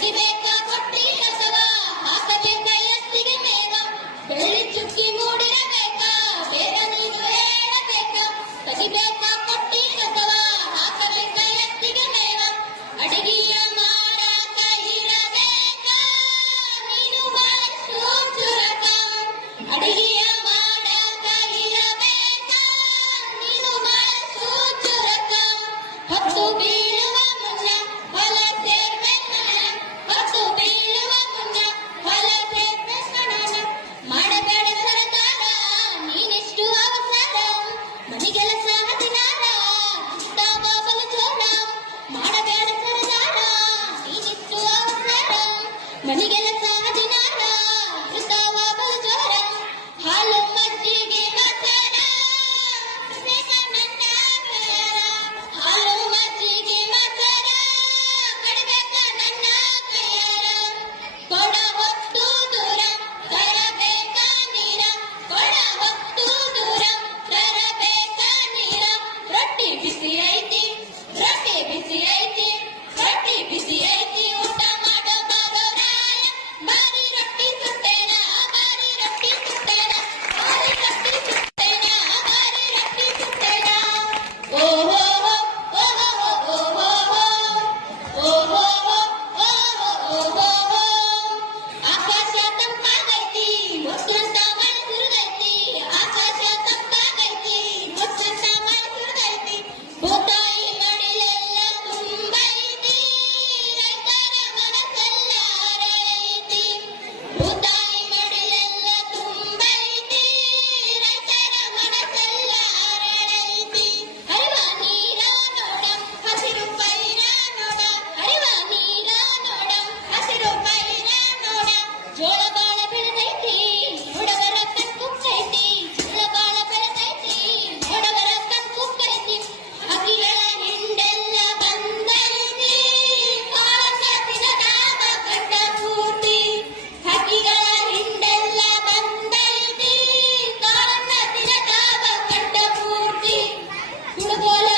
give it അതുപോലെ